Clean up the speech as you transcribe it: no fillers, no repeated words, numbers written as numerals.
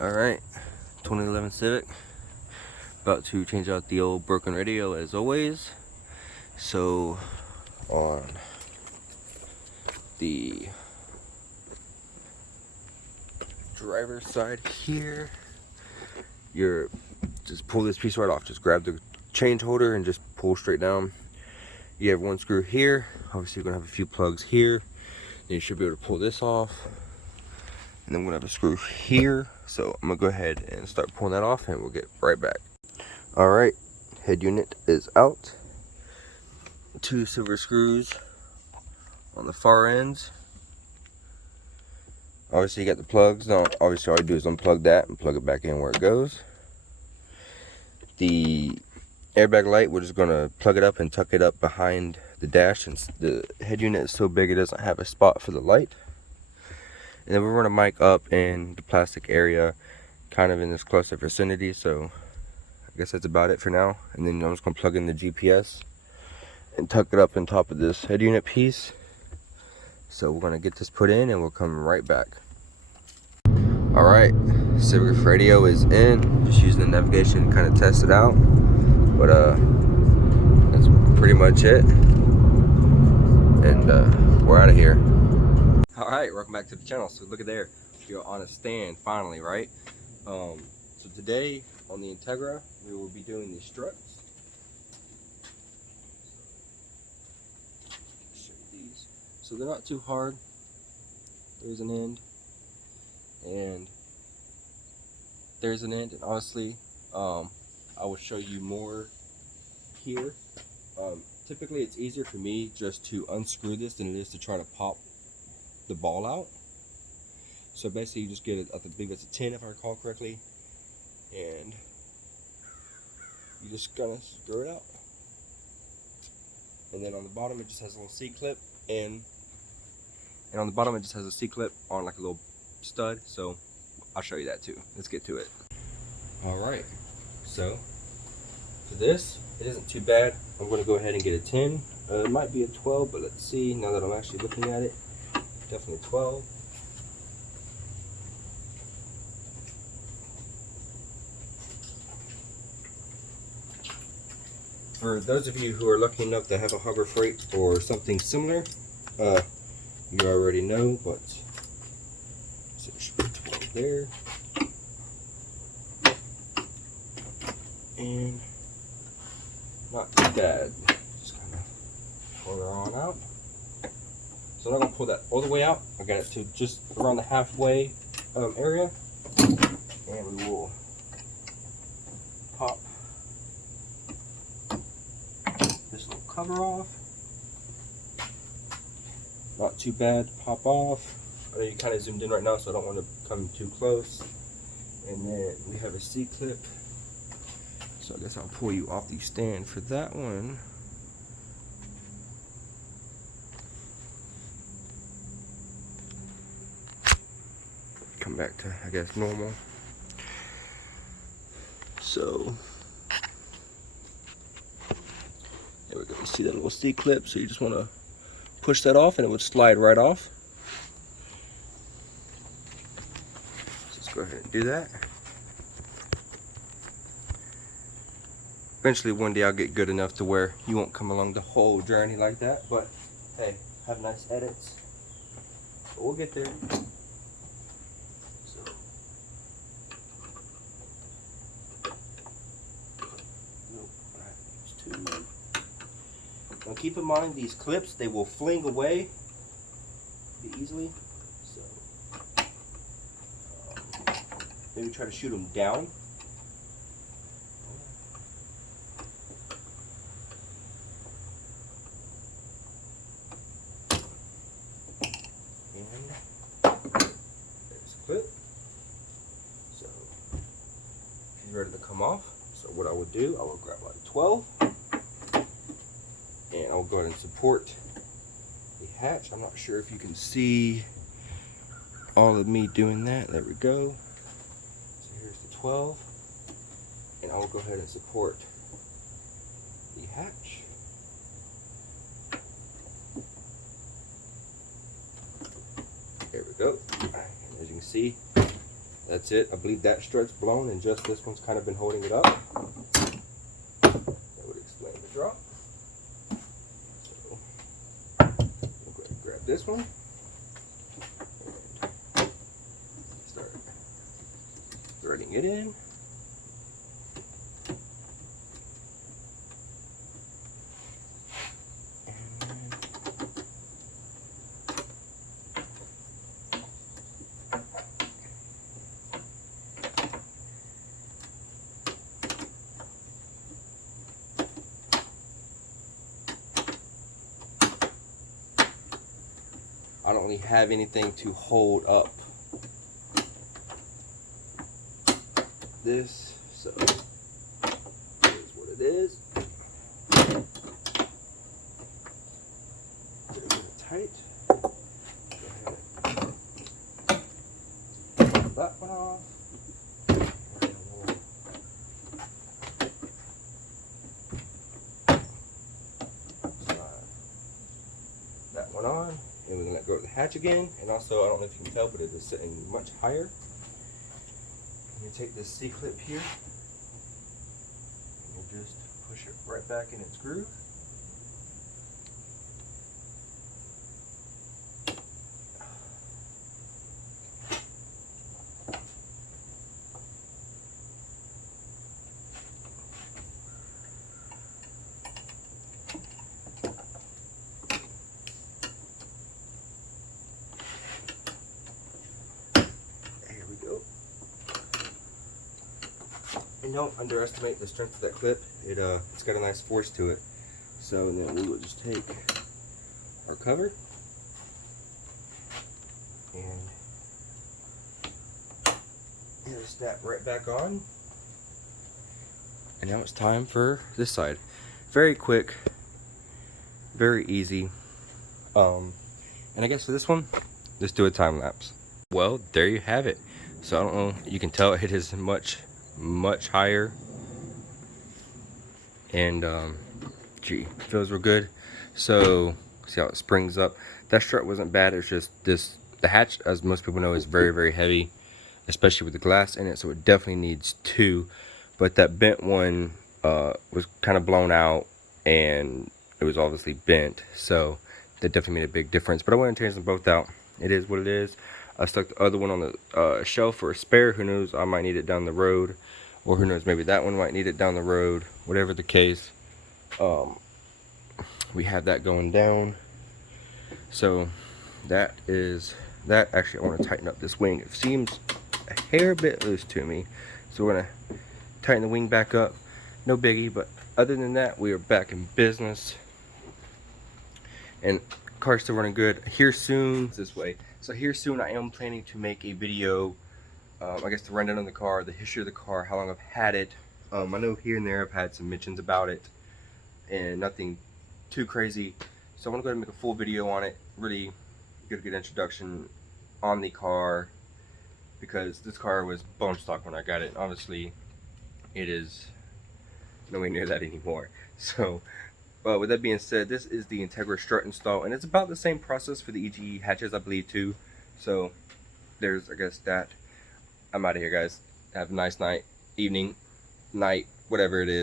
Alright, 2011 Civic. About to change out the old broken radio as always. So, on the driver's side here, you're just pull this piece right off. Just grab the change holder and just pull straight down. You have one screw here. Obviously, you're gonna have a few plugs here. Then you should be able to pull this off. And then we're gonna have a screw here. So I'm gonna go ahead and start pulling that off and we'll get right back. Alright, head unit is out. 2 silver screws on the far ends. Obviously you got the plugs. Now obviously all you do is unplug that and plug it back in where it goes. The airbag light, we're just gonna plug it up and tuck it up behind the dash, and the head unit is so big it doesn't have a spot for the light. And then we're gonna mic up in the plastic area, kind of in this closer vicinity. So I guess that's about it for now. And then I'm just gonna plug in the GPS and tuck it up on top of this head unit piece. So we're gonna get this put in and we'll come right back. All right, civic radio is in. Just using the navigation to kind of test it out. But that's pretty much it. And we're out of here. All right, welcome back to the channel. So look at there, you're on a stand finally, right? So today on the Integra, we will be doing the struts. Show you these. So they're not too hard. There's an end, and there's an end, and honestly, I will show you more here. Typically, it's easier for me just to unscrew this than it is to try to pop the ball out. So basically, you just get it. I believe it's a 10 if I recall correctly, and you just kind of screw it out. And then on the bottom, it just has a little C-clip, and on the bottom, it just has a C-clip on like a little stud. So I'll show you that too. Let's get to it. All right. So for this, it isn't too bad. I'm going to go ahead and get a 10. It might be a 12, but let's see. Now that I'm actually looking at it, definitely 12. For those of you who are lucky enough to have a Harbor Freight or something similar, you already know, but so it should be 12 there. And not too bad. Just kind of pull her on out. So I'm not going to pull that all the way out. I got it to just around the halfway area. And we will pop this little cover off. Not too bad to pop off. I know you kind of zoomed in right now, so I don't want to come too close. And then we have a C-clip. So I guess I'll pull you off the stand for that one. Come back to, I guess, normal. So there we go. You see that little C-clip? So you just want to push that off and it would slide right off. So let's go ahead and do that. Eventually one day I'll get good enough to where you won't come along the whole journey like that, but hey, have nice edits. But we'll get there. So nope, it's two. Now keep in mind these clips, they will fling away pretty easily. So maybe try to shoot them down. There's a clip. So she's ready to come off. So what I would do, I will grab like 12 and I'll go ahead and support the hatch. I'm not sure if you can see all of me doing that. There we go. So here's the 12 and I will go ahead and support the hatch. There we go. And as you can see, that's it. I believe that strut's blown and just this one's kind of been holding it up. That would explain the drop. So, we'll go ahead and grab this one and start threading it in. I don't really have anything to hold up this, so here's what it is. Get it really tight. Go ahead and pull that one off. And we'll slide that one on. And we're going to let go of the hatch again. And also, I don't know if you can tell, but it is sitting much higher. You take this C-clip here, and we'll just push it right back in its groove. And don't underestimate the strength of that clip. It's got a nice force to it. So then we will just take our cover and it'll snap right back on. And now it's time for this side. Very quick, very easy. And I guess for this one, let's do a time lapse. Well, there you have it. So I don't know, you can tell it is much higher, and gee, feels real good. So see how it springs up. That strut wasn't bad. It's just the hatch, as most people know, is very heavy, especially with the glass in it, so it definitely needs two. But that bent one was kind of blown out, and it was obviously bent, so that definitely made a big difference. But I went and changed them both out. It is what it is. I stuck the other one on the shelf for a spare. Who knows, I might need it down the road, or who knows, maybe that one might need it down the road. Whatever the case, we have that going down. So that is that. Actually, I want to tighten up this wing. It seems a hair bit loose to me, so we're gonna tighten the wing back up. No biggie, but other than that, we are back in business, and car's still running good. Here soon, this way. So here soon, I am planning to make a video, I guess, the rundown of the car, the history of the car, how long I've had it. I know here and there I've had some mentions about it, and nothing too crazy. So I want to go ahead and make a full video on it, really get a good introduction on the car, because this car was bone stock when I got it. Obviously, it is nowhere near that anymore. So, with that being said, this is the Integra strut install, and it's about the same process for the EGE hatches, I believe, too. So, there's, I guess, that. I'm out of here, guys. Have a nice night, evening, night, whatever it is.